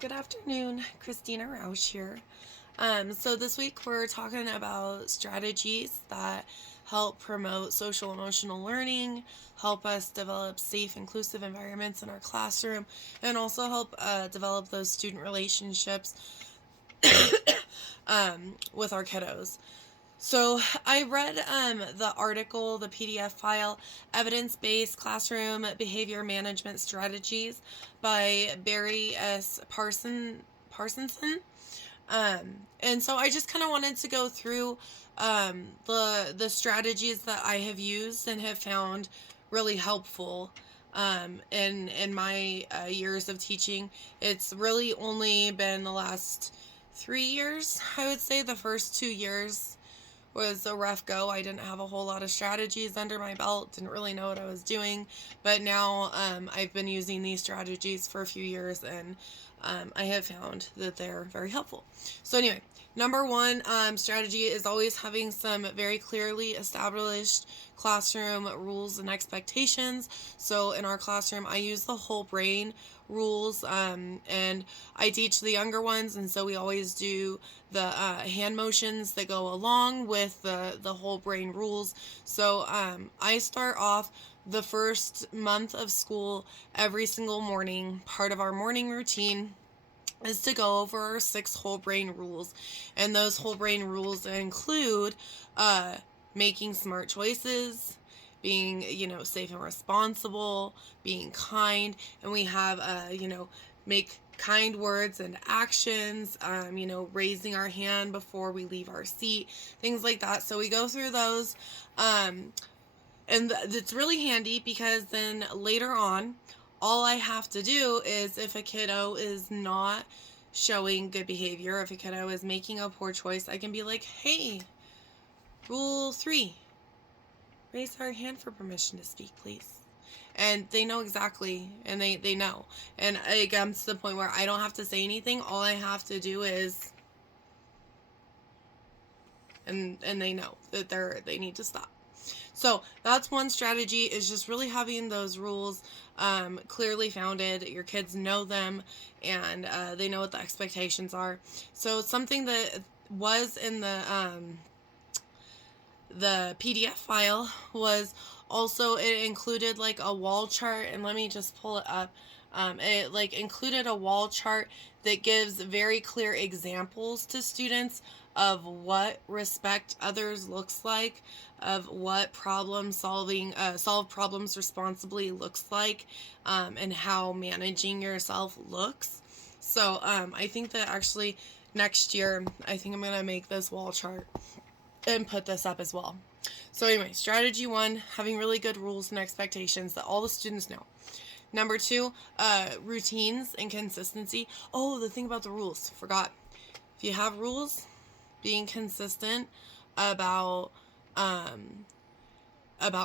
Good afternoon, Christina Rausch here. So this week we're talking about strategies that help promote social emotional learning, help us develop safe, inclusive environments in our classroom, and also help develop those student relationships with our kiddos. So I read the article, the PDF file, Evidence Based Classroom Behavior Management Strategies by Barry S. Parsonson. And so I just kind of wanted to go through the strategies that I have used and have found really helpful in my years of teaching. It's really only been the last 3 years, I would say. The first 2 years was a rough go. I didn't have a whole lot of strategies under my belt, didn't really know what I was doing. But now I've been using these strategies for a few years, and I have found that they're very helpful. So, anyway, number one strategy is always having some very clearly established classroom rules and expectations. So, in our classroom, I use the whole brain rules, and I teach the younger ones, and so we always do the hand motions that go along with the whole brain rules. So I start off the first month of school every single morning. Part of our morning routine is to go over our 6 whole brain rules, and those whole brain rules include making smart choices, being safe and responsible, being kind, and we have make kind words and actions, raising our hand before we leave our seat, things like that. So we go through those, and it's really handy because then later on, all I have to do is, if a kiddo is not showing good behavior, if a kiddo is making a poor choice, I can be like, hey, rule 3, raise our hand for permission to speak, please. And they know exactly, and they know. And it comes to the point where I don't have to say anything. All I have to do is, and they know that they need to stop. So that's one strategy, is just really having those rules clearly founded. Your kids know them, and they know what the expectations are. So something that was in the PDF file was also, it included like a wall chart, and let me just pull it up. It like included a wall chart that gives very clear examples to students of what respect others looks like, of what problem solving, solve problems responsibly looks like, and how managing yourself looks. So I think that actually next year, I think I'm gonna make this wall chart and put this up as well. So anyway, strategy 1, having really good rules and expectations that all the students know. Number 2, routines and consistency. Oh, the thing about the rules, forgot. If you have rules, being consistent about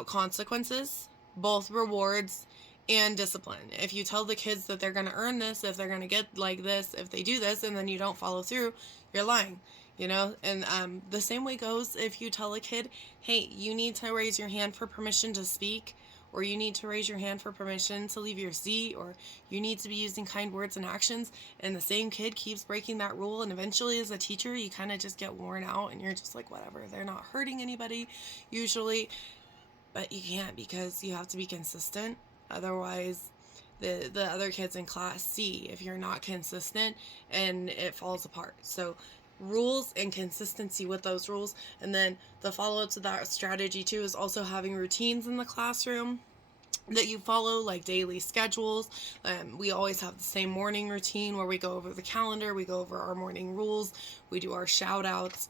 consequences, both rewards and discipline. If you tell the kids that they're going to earn this, if they're going to get like this, if they do this, and then you don't follow through, you're lying. And the same way goes if you tell a kid, hey, you need to raise your hand for permission to speak, or you need to raise your hand for permission to leave your seat, or you need to be using kind words and actions, and the same kid keeps breaking that rule, and eventually as a teacher you kind of just get worn out, and you're just like, whatever, they're not hurting anybody usually. But you can't, because you have to be consistent. Otherwise, the other kids in class see if you're not consistent, and it falls apart. So rules and consistency with those rules. And then the follow-up to that strategy too is also having routines in the classroom that you follow, like daily schedules. We always have the same morning routine where we go over the calendar, we go over our morning rules, we do our shout outs,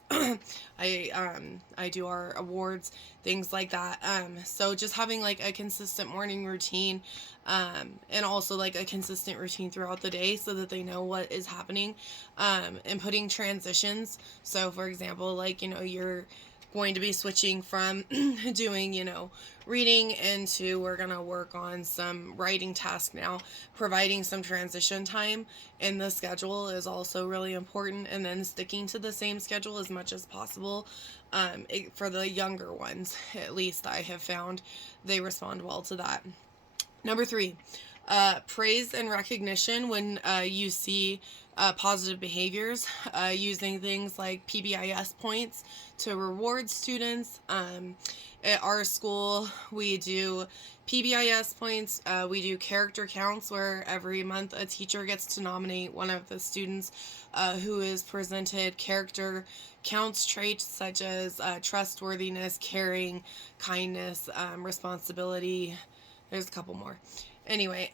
I do our awards, things like that. So just having like a consistent morning routine, and also like a consistent routine throughout the day so that they know what is happening, and putting transitions. So for example, like, you're going to be switching from doing, reading into, we're going to work on some writing task now. Providing some transition time in the schedule is also really important, and then sticking to the same schedule as much as possible. For the younger ones, at least I have found they respond well to that. Number 3, Praise and recognition when you see positive behaviors, using things like PBIS points to reward students. At our school, we do PBIS points. We do character counts where every month a teacher gets to nominate one of the students who is presented character counts traits such as trustworthiness, caring, kindness, responsibility. There's a couple more. Anyway,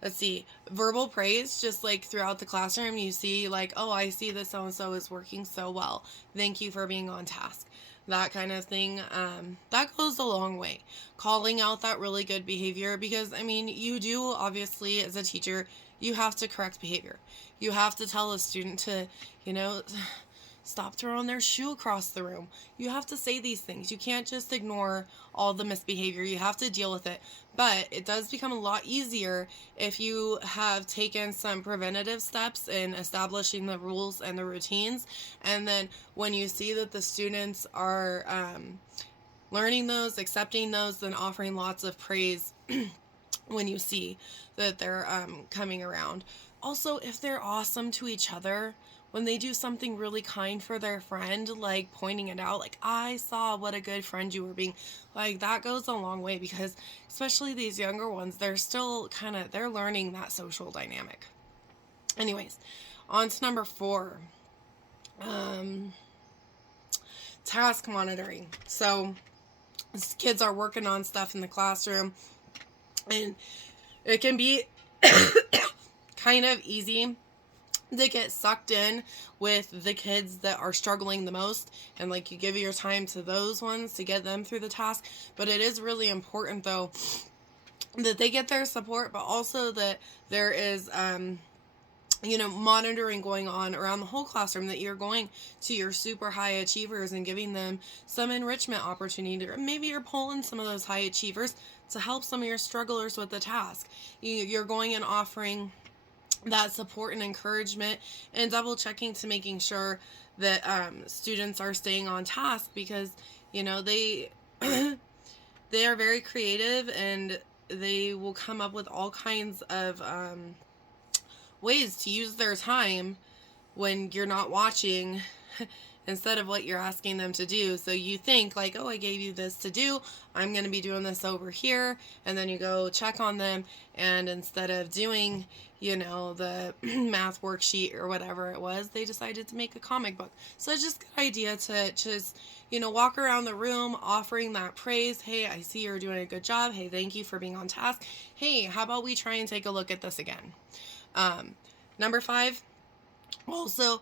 let's see, verbal praise, just like throughout the classroom, you see like, oh, I see that so-and-so is working so well. Thank you for being on task. That kind of thing, that goes a long way. Calling out that really good behavior, because, I mean, you do, obviously, as a teacher, you have to correct behavior. You have to tell a student to, you know, stop throwing their shoe across the room. You have to say these things. You can't just ignore all the misbehavior. You have to deal with it. But it does become a lot easier if you have taken some preventative steps in establishing the rules and the routines. And then when you see that the students are learning those, accepting those, then offering lots of praise when you see that they're coming around. Also, if they're awesome to each other, when they do something really kind for their friend, like pointing it out, like, I saw what a good friend you were being, like, that goes a long way, because especially these younger ones, they're still they're learning that social dynamic. Anyways, on to number 4. Task monitoring. So kids are working on stuff in the classroom, and it can be kind of easy to get sucked in with the kids that are struggling the most, and like you give your time to those ones to get them through the task. But it is really important, though, that they get their support, but also that there is monitoring going on around the whole classroom, that you're going to your super high achievers and giving them some enrichment opportunity, or maybe you're pulling some of those high achievers to help some of your strugglers with the task. You're going and offering that support and encouragement, and double checking to making sure that students are staying on task, because they they are very creative, and they will come up with all kinds of ways to use their time when you're not watching instead of what you're asking them to do. So you think like, oh, I gave you this to do, I'm going to be doing this over here. And then you go check on them, and instead of doing, the math worksheet or whatever it was, they decided to make a comic book. So it's just a good idea to just, walk around the room offering that praise. Hey, I see you're doing a good job. Hey, thank you for being on task. Hey, how about we try and take a look at this again? Number 5, also,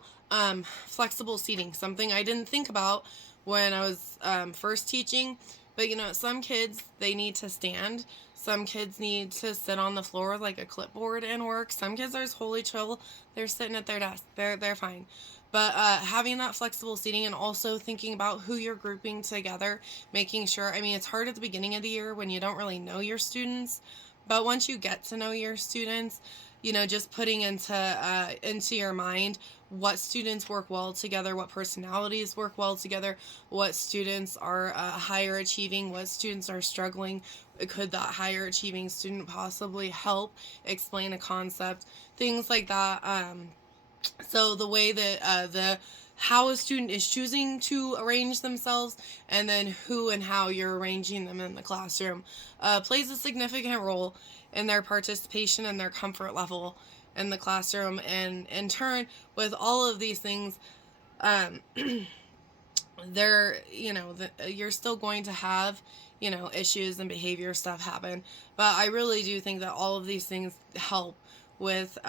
flexible seating, something I didn't think about when I was first teaching, but some kids, they need to stand. Some kids need to sit on the floor with like a clipboard and work. Some kids are totally chill. They're sitting at their desk. They're fine. But having that flexible seating, and also thinking about who you're grouping together, making sure, it's hard at the beginning of the year when you don't really know your students, but once you get to know your students, just putting into your mind what students work well together, what personalities work well together, what students are higher achieving, what students are struggling. Could that higher achieving student possibly help explain a concept? Things like that. So the way that how a student is choosing to arrange themselves, and then who and how you're arranging them in the classroom plays a significant role in their participation and their comfort level in the classroom. And in turn, with all of these things, you're still going to have issues and behavior stuff happen. But I really do think that all of these things help with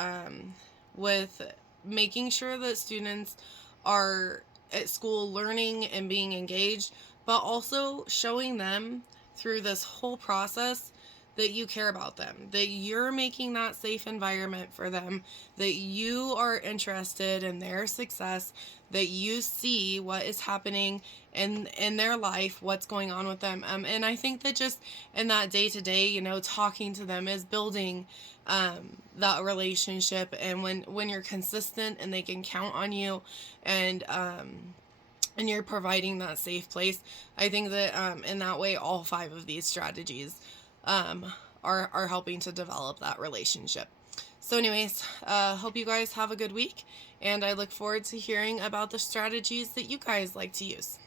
making sure that students are at school learning and being engaged, but also showing them through this whole process that you care about them, that you're making that safe environment for them, that you are interested in their success, that you see what is happening in their life, what's going on with them. And I think that just in that day-to-day, talking to them is building that relationship. And when you're consistent and they can count on you, and you're providing that safe place, I think that in that way, all 5 of these strategies are helping to develop that relationship. So anyways, hope you guys have a good week, and I look forward to hearing about the strategies that you guys like to use.